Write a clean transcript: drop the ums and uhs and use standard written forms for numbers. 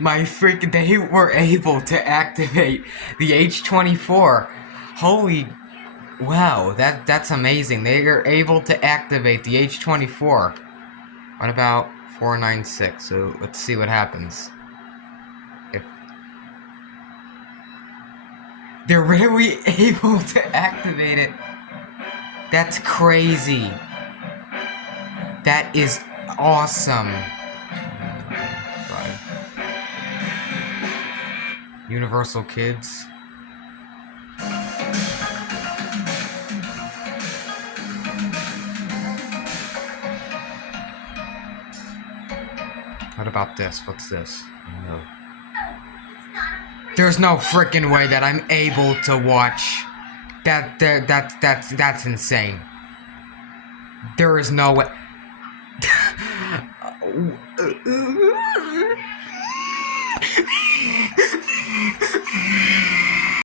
They were able to activate the H-24. Holy, wow, that's amazing. They are able to activate the H-24. What about 496? So let's see what happens. If they're really able to activate it. That's crazy. That is awesome. Universal Kids. What about this? What's this? No. There's no freaking way that I'm able to watch. That's insane. There is no way.